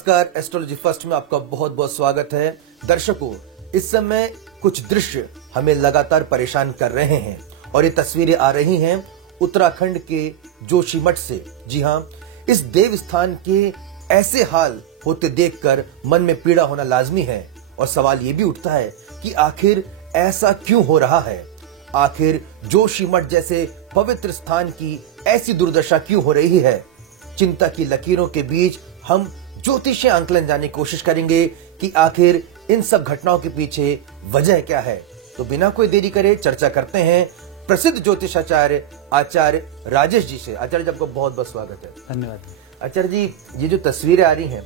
नमस्कार, astrology first में आपका बहुत बहुत स्वागत है। दर्शकों, इस समय कुछ दृश्य हमें लगातार परेशान कर रहे हैं और ये तस्वीरें आ रही हैं उत्तराखंड के जोशीमठ से। जी हाँ, इस देव स्थान के ऐसे हाल होते देखकर मन में पीड़ा होना लाजमी है और सवाल ये भी उठता है कि आखिर ऐसा क्यों हो रहा है। आखिर जोशीमठ जैसे पवित्र स्थान की ऐसी दुर्दशा क्यों हो रही है। चिंता की लकीरों के बीच हम ज्योतिषीय आंकलन जानने की कोशिश करेंगे कि आखिर इन सब घटनाओं के पीछे वजह क्या है। तो बिना कोई देरी करे चर्चा करते हैं प्रसिद्ध ज्योतिषाचार्य आचार्य राजेश जी से। आचार्य जी, आपको बहुत बहुत स्वागत है। धन्यवाद। आचार्य जी, ये जो तस्वीरें आ रही हैं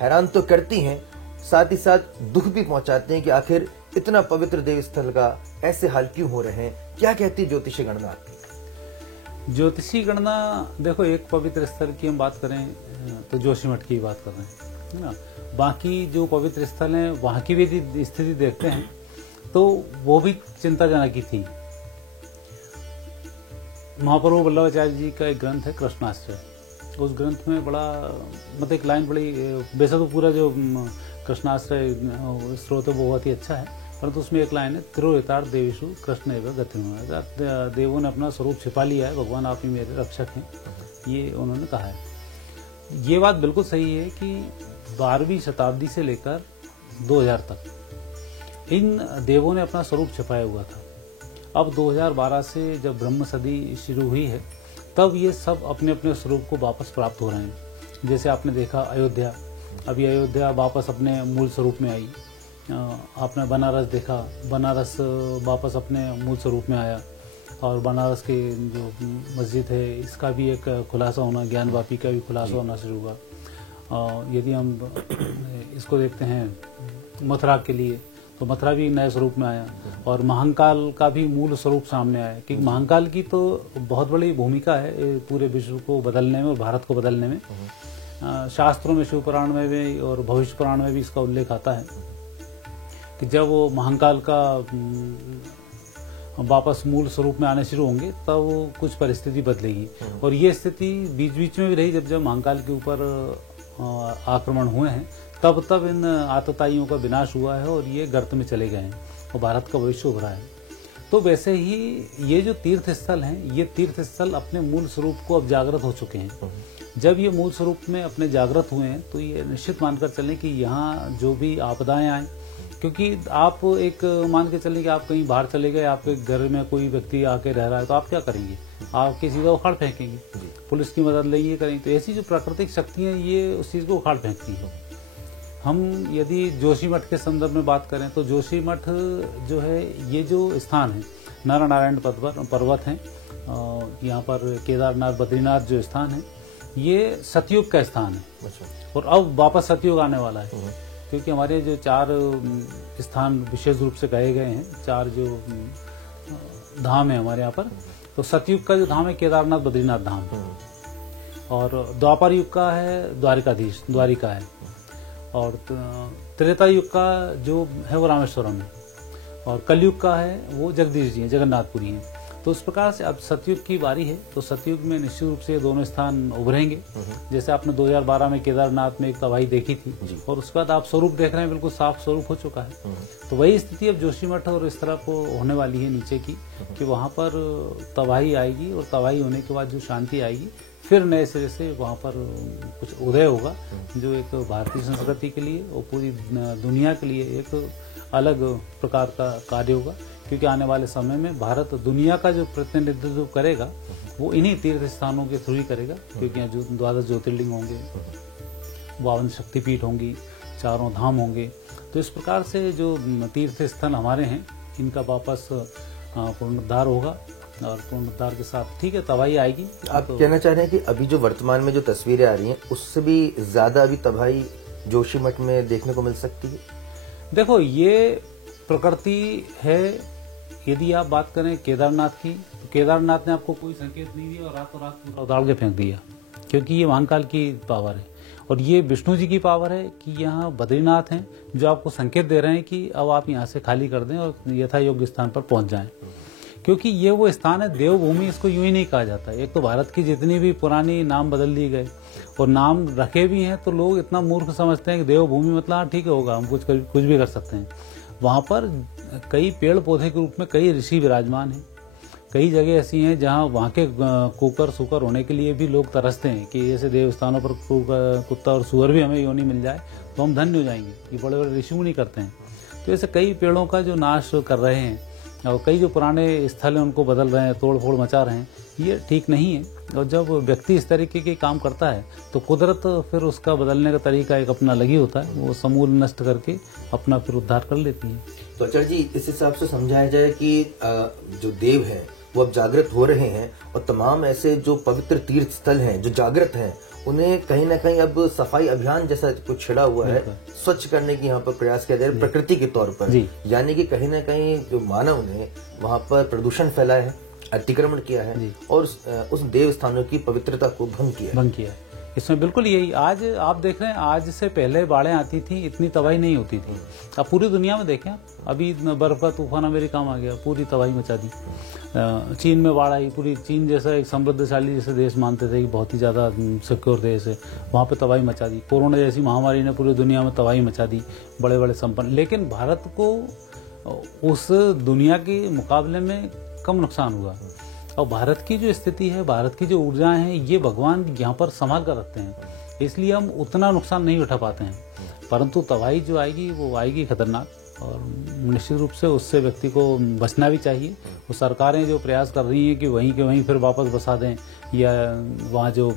हैरान तो करती हैं, साथ ही साथ दुख भी पहुंचाते हैं कि आखिर इतना पवित्र देव स्थल का ऐसे हाल क्यों हो रहे हैं। क्या कहती है ज्योतिषीय गणना आपकी? ज्योतिषी गणना देखो, एक पवित्र स्थल की हम बात करें तो जोशीमठ की बात कर रहे हैं, है ना। बाकी जो पवित्र स्थल हैं वहां की भी स्थिति देखते हैं तो वो भी चिंताजनक ही थी। महाप्रभु वल्लभाचार्य जी का एक ग्रंथ है कृष्णाश्रय। उस ग्रंथ में बड़ा मतलब एक लाइन बड़ी, वैसे तो पूरा जो कृष्णाश्रय स्रोत है वो बहुत ही अच्छा है, परंतु उसमें एक लाइन है, तिरोहितार देवेशु कृष्ण एवं गतिर्भूता। देवों ने अपना स्वरूप छिपा लिया है, भगवान आप ही मेरे रक्षक हैं, ये उन्होंने कहा है। ये बात बिल्कुल सही है कि 12वीं शताब्दी से लेकर 2000 तक इन देवों ने अपना स्वरूप छिपाया हुआ था। अब 2012 से जब ब्रह्म सदी शुरू हुई है तब ये सब अपने अपने स्वरूप को वापस प्राप्त हो रहे हैं। जैसे आपने देखा अयोध्या, अभी अयोध्या वापस अपने मूल स्वरूप में आई। आपने बनारस देखा, बनारस वापस अपने मूल स्वरूप में आया। और बनारस के जो मस्जिद है इसका भी एक खुलासा होना, ज्ञानवापी का भी खुलासा होना शुरू हुआ। यदि हम इसको देखते हैं मथुरा के लिए, तो मथुरा भी नए स्वरूप में आया और महाकाल का भी मूल स्वरूप सामने आया। क्योंकि महाकाल की तो बहुत बड़ी भूमिका है पूरे विश्व को बदलने में और भारत को बदलने में। शास्त्रों में, शिव पुराण में भी और भविष्य पुराण में भी इसका उल्लेख आता है कि जब वो महाकाल का वापस मूल स्वरूप में आने शुरू होंगे तब कुछ परिस्थिति बदलेगी। और ये स्थिति बीच बीच में भी रही, जब महाकाल के ऊपर आक्रमण हुए हैं तब इन आतताइयों का विनाश हुआ है और ये गर्त में चले गए हैं और भारत का भविष्य उभरा है। तो वैसे ही ये जो तीर्थ स्थल हैं, ये तीर्थ स्थल अपने मूल स्वरूप को अब जागृत हो चुके हैं। जब ये मूल स्वरूप में अपने जागृत हुए हैं तो ये निश्चित मानकर चलें कि यहाँ जो भी आपदाएं आए, क्योंकि आप एक मान के चलें कि आप कहीं बाहर चले गए, आपके घर में कोई व्यक्ति आके रह रहा है तो आप क्या करेंगे? आप किसी का उखाड़ फेंकेंगे, पुलिस की मदद लेंगे, करेंगे। तो ऐसी जो प्राकृतिक शक्तियां ये उस चीज को उखाड़ फेंकती है। हम यदि जोशीमठ के संदर्भ में बात करें तो जोशीमठ जो है, ये जो स्थान है नारायण पर्वत है, यहाँ पर केदारनाथ बद्रीनाथ जो स्थान है ये सतयुग का स्थान है। और अब वापस सतयुग आने वाला है, क्योंकि हमारे जो 4 स्थान विशेष रूप से कहे गए हैं, 4 जो धाम है हमारे यहाँ पर, तो सतयुग का जो धाम है केदारनाथ बद्रीनाथ धाम, और द्वापर युग का है द्वारिका है, और त्रेता युग का जो है वो रामेश्वरम है, और कलयुग का है वो जगदीश जी है, जगन्नाथपुरी है। तो उस प्रकार से अब सतयुग की बारी है, तो सतयुग में निश्चित रूप से दोनों स्थान उभरेंगे। जैसे आपने 2012 में केदारनाथ में एक तबाही देखी थी और उसके बाद आप स्वरूप देख रहे हैं, बिल्कुल साफ स्वरूप हो चुका है। तो वही स्थिति अब जोशीमठ और इस तरह को होने वाली है नीचे की, कि वहां पर तबाही आएगी और तबाही होने के बाद जो शांति आएगी, फिर नए सिरे से वहां पर कुछ उदय होगा, जो एक भारतीय संस्कृति के लिए और पूरी दुनिया के लिए एक अलग प्रकार का कार्य होगा। क्योंकि आने वाले समय में भारत दुनिया का जो प्रतिनिधित्व करेगा वो इन्हीं तीर्थ स्थानों के थ्रू ही करेगा, क्योंकि यहाँ जो 12 ज्योतिर्लिंग होंगे, 52 शक्तिपीठ होंगी, 4 धाम होंगे। तो इस प्रकार से जो तीर्थ स्थल हमारे हैं इनका वापस पुनरुद्धार होगा, और पुनरुद्धार के साथ ठीक है तबाही आएगी। आप कहना चाह रहे हैं कि अभी जो वर्तमान में जो तस्वीरें आ रही हैं उससे भी ज्यादा अभी तबाही जोशीमठ में देखने को मिल सकती है? देखो, ये प्रकृति है। यदि आप बात करें केदारनाथ की, तो केदारनाथ ने आपको कोई संकेत नहीं दिया और रातों रात पूरा उतार के फेंक दिया, क्योंकि ये महाकाल की पावर है। और ये विष्णु जी की पावर है कि यहाँ बद्रीनाथ हैं जो आपको संकेत दे रहे हैं कि अब आप यहाँ से खाली कर दें और यथा योग्य स्थान पर पहुंच जाएं। क्योंकि ये वो स्थान है देवभूमि, इसको यूं ही नहीं कहा जाता। एक तो भारत की जितनी भी पुरानी नाम बदल दिए गए और नाम रखे भी हैं, तो लोग इतना मूर्ख समझते हैं कि देवभूमि मतलब हाँ ठीक होगा, हम कुछ भी कर सकते हैं। वहाँ पर कई पेड़ पौधे के रूप में कई ऋषि विराजमान हैं। कई जगह ऐसी हैं जहाँ वहाँ के कुकर सुकर होने के लिए भी लोग तरसते हैं कि ऐसे देव स्थानों पर कुत्ता और सुअर भी हमें योनि मिल जाए तो हम धन्य हो जाएंगे। ये बड़े बड़े ऋषि मुनि करते हैं। तो ऐसे कई पेड़ों का जो नाश कर रहे हैं और कई जो पुराने स्थल हैं उनको बदल रहे हैं, तोड़ फोड़ मचा रहे हैं, ये ठीक नहीं है। और जब व्यक्ति इस तरीके के काम करता है तो कुदरत फिर उसका बदलने का तरीका एक अपना लगी होता है, वो समूल नष्ट करके अपना फिर उद्धार कर लेती है। तो आचार्य जी, इस हिसाब से समझाया जाए कि जो देव हैं वो अब जागृत हो रहे हैं और तमाम ऐसे जो पवित्र तीर्थ स्थल हैं जो जागृत हैं उन्हें कहीं ना कहीं अब सफाई अभियान जैसा कुछ छिड़ा हुआ है, स्वच्छ करने की यहाँ पर प्रयास किया जा रहा है प्रकृति के तौर पर। यानी कि कहीं ना कहीं जो मानव ने वहाँ पर प्रदूषण फैलाया है, अतिक्रमण किया है और उस देव स्थानों की पवित्रता को भंग किया। इसमें बिल्कुल यही, आज आप देख रहे हैं, आज से पहले बाढ़ें आती थी, इतनी तबाही नहीं होती थी। अब पूरी दुनिया में देखें, अभी बर्फ का तूफान अमेरिका में आ गया, पूरी तबाही मचा दी। चीन में बाढ़ आई, पूरी चीन जैसा एक समृद्धशाली जैसे देश मानते थे कि बहुत ही ज़्यादा सिक्योर देश है, वहाँ पे तबाही मचा दी। कोरोना जैसी महामारी ने पूरी दुनिया में तबाही मचा दी, बड़े बड़े संपन्न। लेकिन भारत को उस दुनिया के मुकाबले में कम नुकसान हुआ। और भारत की जो स्थिति है, भारत की जो ऊर्जाएं हैं, ये भगवान यहाँ पर संभाल कर रखते हैं, इसलिए हम उतना नुकसान नहीं उठा पाते हैं। परंतु तबाही जो आएगी वो आएगी खतरनाक, और निश्चित रूप से उससे व्यक्ति को बचना भी चाहिए। वो सरकारें जो प्रयास कर रही हैं कि वहीं के वहीं फिर वापस बसा दें या वहाँ जो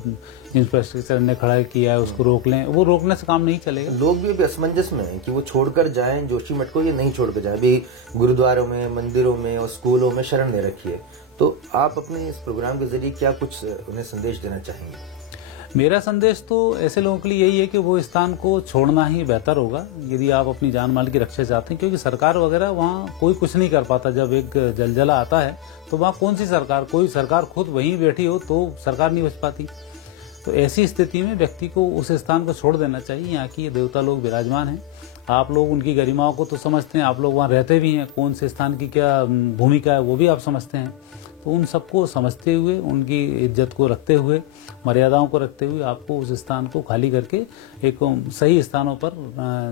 इंफ्रास्ट्रक्चर ने खड़ा किया है उसको रोक लें, वो रोकने से काम नहीं चलेगा। लोग भी अभी असमंजस में हैं कि वो छोड़कर जाएं जोशीमठ को या नहीं छोड़कर जाएं। अभी गुरुद्वारों में, मंदिरों में और स्कूलों में शरण ले रखी है। तो आप अपने इस प्रोग्राम के जरिए क्या कुछ उन्हें संदेश देना चाहेंगे? मेरा संदेश तो ऐसे लोगों के लिए यही है कि वो स्थान को छोड़ना ही बेहतर होगा यदि आप अपनी जान माल की रक्षा चाहते हैं, क्योंकि सरकार वगैरह वहाँ कोई कुछ नहीं कर पाता। जब एक जलजला आता है तो वहाँ कौन सी सरकार, कोई सरकार खुद वहीं बैठी हो तो सरकार नहीं बच पाती। तो ऐसी स्थिति में व्यक्ति को उस स्थान को छोड़ देना चाहिए। यहाँ की देवता लोग विराजमान हैं, आप लोग उनकी गरिमाओं को तो समझते हैं, आप लोग वहाँ रहते भी हैं, कौन से स्थान की क्या भूमिका है वो भी आप समझते हैं। तो उन सबको समझते हुए, उनकी इज्जत को रखते हुए, मर्यादाओं को रखते हुए आपको उस स्थान को खाली करके एक सही स्थानों पर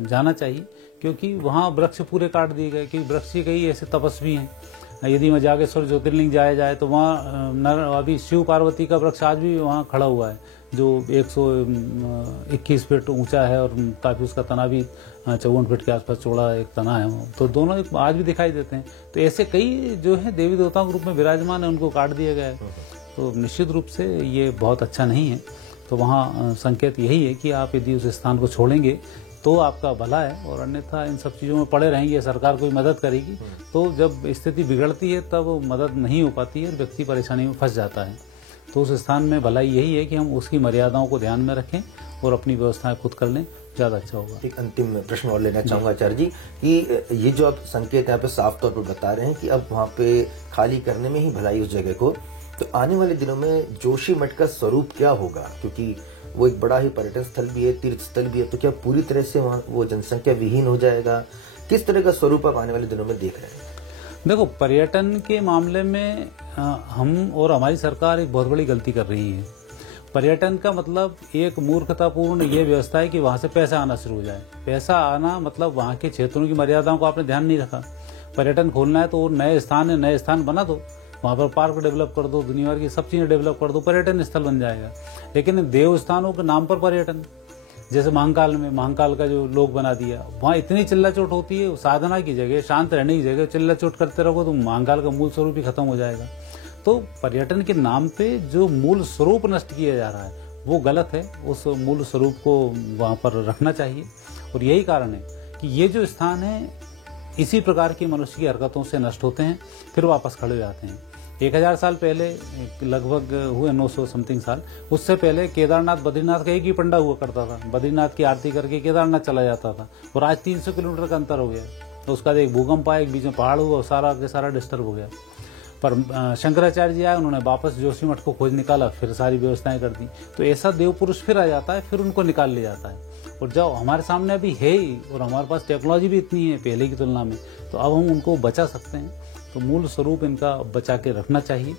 जाना चाहिए। क्योंकि वहाँ वृक्ष पूरे काट दिए गए, क्योंकि वृक्ष कई ऐसे तपस्वी हैं। यदि मैं जागेश्वर ज्योतिर्लिंग जाया जाए तो वहाँ अभी शिव पार्वती का वृक्ष आज भी वहाँ खड़ा हुआ है, जो 121 फीट ऊंचा है और काफी उसका तना भी 54 फीट के आसपास चौड़ा एक तना है। तो दोनों आज भी दिखाई देते हैं। तो ऐसे कई जो है देवी देवताओं के रूप में विराजमान है, उनको काट दिया गया है। तो निश्चित रूप से ये बहुत अच्छा नहीं है। तो वहाँ संकेत यही है कि आप यदि उस स्थान को छोड़ेंगे तो आपका भला है, और अन्यथा इन सब चीज़ों में पड़े रहेंगे, सरकार कोई मदद करेगी तो जब स्थिति बिगड़ती है तब मदद नहीं हो पाती है और व्यक्ति परेशानी में फंस जाता है। तो उस स्थान में भलाई यही है कि हम उसकी मर्यादाओं को ध्यान में रखें और अपनी व्यवस्थाएं खुद कर लें, ज़्यादा अच्छा होगा। एक अंतिम प्रश्न और लेना चाहूंगा आचार्य जी कि ये जो आप संकेत यहाँ पे साफ तौर पर बता रहे हैं कि अब वहाँ पे खाली करने में ही भलाई उस जगह को, तो आने वाले दिनों में जोशीमठ का स्वरूप क्या होगा? क्योंकि वो एक बड़ा ही पर्यटन स्थल भी है, तीर्थ स्थल भी है, तो क्या पूरी तरह से वहाँ वो जनसंख्या विहीन हो जाएगा? किस तरह का स्वरूप आप आने वाले दिनों में देख रहे हैं? देखो, पर्यटन के मामले में हम और हमारी सरकार एक बहुत बड़ी गलती कर रही है। पर्यटन का मतलब एक मूर्खतापूर्ण ये व्यवस्था है कि वहाँ से पैसा आना शुरू हो जाए। पैसा आना मतलब वहाँ के क्षेत्रों की मर्यादाओं को आपने ध्यान नहीं रखा। पर्यटन खोलना है तो नए स्थान है, नए स्थान बना दो, वहाँ पर पार्क डेवलप कर दो, दुनिया भर की सब चीज़ें डेवलप कर दो, पर्यटन स्थल बन जाएगा। लेकिन देव स्थानों के नाम पर पर्यटन, जैसे महाकाल में महाकाल का जो लोक बना दिया, वहाँ इतनी चिल्लाचोट होती है, साधना की जगह, शांत रहने की जगह चिल्लाचोट करते रहोगे तो महाकाल का मूल स्वरूप ही खत्म हो जाएगा। तो पर्यटन के नाम पे जो मूल स्वरूप नष्ट किया जा रहा है वो गलत है। उस मूल स्वरूप को वहाँ पर रखना चाहिए। और यही कारण है कि ये जो स्थान है इसी प्रकार की मनुष्य की हरकतों से नष्ट होते हैं, फिर वापस खड़े हो जाते हैं। 1000 साल पहले लगभग हुए, 900 समथिंग साल, उससे पहले केदारनाथ बद्रीनाथ का एक ही पंडा हुआ करता था। बद्रीनाथ की आरती करके केदारनाथ चला जाता था, और आज 300 किलोमीटर का अंतर हो गया। तो उसका एक भूकंप आया, एक बीच में पहाड़ हुआ, सारा के सारा डिस्टर्ब हो गया। पर शंकराचार्य जी आए, उन्होंने वापस जोशीमठ को खोज निकाला, फिर सारी व्यवस्थाएं कर दी। तो ऐसा देव पुरुष फिर आ जाता है, फिर उनको निकाल लिया जाता है। और जब हमारे सामने अभी है ही, और हमारे पास टेक्नोलॉजी भी इतनी है पहले की तुलना में, तो अब हम उनको बचा सकते हैं। तो मूल स्वरूप इनका बचा के रखना चाहिए,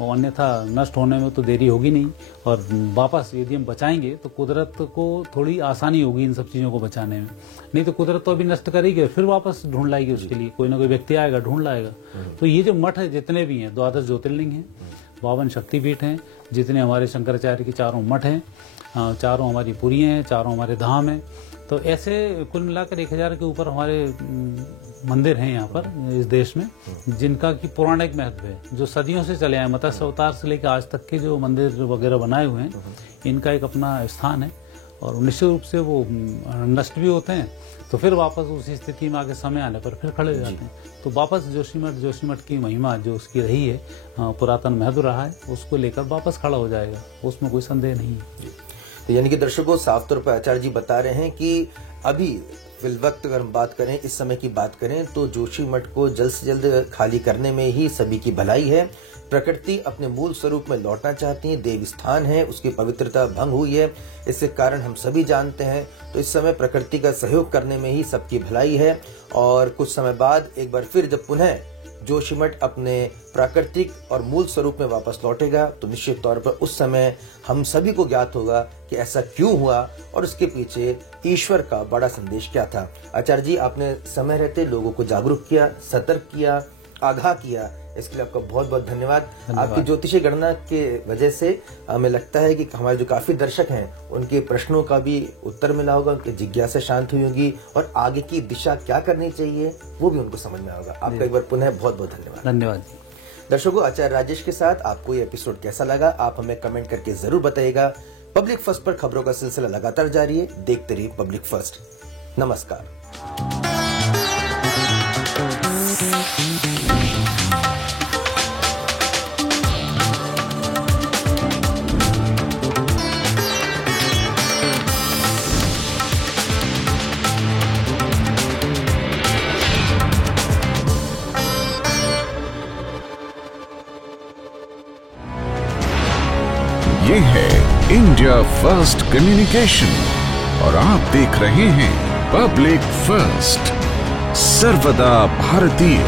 और अन्यथा नष्ट होने में तो देरी होगी नहीं। और वापस यदि हम बचाएंगे तो कुदरत को थोड़ी आसानी होगी इन सब चीज़ों को बचाने में। नहीं तो कुदरत तो अभी नष्ट करेगी, फिर वापस ढूंढ लाएगी, उसके लिए कोई ना कोई व्यक्ति आएगा ढूंढ लाएगा। तो ये जो मठ है जितने भी हैं, 12 ज्योतिर्लिंग हैं, 52 शक्तिपीठ हैं, जितने हमारे शंकराचार्य की 4 मठ हैं, 4 हमारी पुरियाँ हैं, 4 हमारे धाम हैं, तो ऐसे कुल मिलाकर 1000 के ऊपर हमारे मंदिर हैं यहाँ पर इस देश में, जिनका की पौराणिक महत्व है, जो सदियों से चले आए। मत्स्य अवतार से लेकर आज तक के जो मंदिर वगैरह बनाए हुए हैं, इनका एक अपना स्थान है, और निश्चित रूप से वो नष्ट भी होते हैं, तो फिर वापस उसी स्थिति में आगे समय आने पर फिर खड़े हो जाते हैं। तो वापस जोशीमठ की महिमा जो उसकी रही है, पुरातन महत्व रहा है, उसको लेकर वापस खड़ा हो जाएगा, उसमें कोई संदेह नहीं है। तो यानी कि दर्शकों, साफ तौर पर आचार्य जी बता रहे हैं कि अभी फिल वक्त अगर हम बात करें, इस समय की बात करें, तो जोशीमठ को जल्द से जल्द खाली करने में ही सभी की भलाई है। प्रकृति अपने मूल स्वरूप में लौटना चाहती है, देव स्थान है, उसकी पवित्रता भंग हुई है, इसके कारण हम सभी जानते हैं। तो इस समय प्रकृति का सहयोग करने में ही सबकी भलाई है। और कुछ समय बाद एक बार फिर जब पुनः जोशीमठ अपने प्राकृतिक और मूल स्वरूप में वापस लौटेगा, तो निश्चित तौर पर उस समय हम सभी को ज्ञात होगा कि ऐसा क्यों हुआ और उसके पीछे ईश्वर का बड़ा संदेश क्या था। आचार्य जी, आपने समय रहते लोगों को जागरूक किया, सतर्क किया, आगाह किया, इसके लिए आपका बहुत बहुत धन्यवाद। आपकी ज्योतिषी गणना के वजह से हमें लगता है कि हमारे जो काफी दर्शक हैं, उनके प्रश्नों का भी उत्तर मिला होगा, उनकी जिज्ञासा शांत हुई होगी, और आगे की दिशा क्या करनी चाहिए वो भी उनको समझ में होगा। आपका एक बार पुनः बहुत बहुत धन्यवाद। धन्यवाद दर्शकों, आचार्य राजेश के साथ आपको ये एपिसोड कैसा लगा, आप हमें कमेंट करके जरूर बताइएगा। पब्लिक फर्स्ट पर खबरों का सिलसिला लगातार जारी है, देखते रहिए पब्लिक फर्स्ट। नमस्कार। ये है इंडिया फर्स्ट कम्युनिकेशन और आप देख रहे हैं पब्लिक फर्स्ट, सर्वदा भारतीय।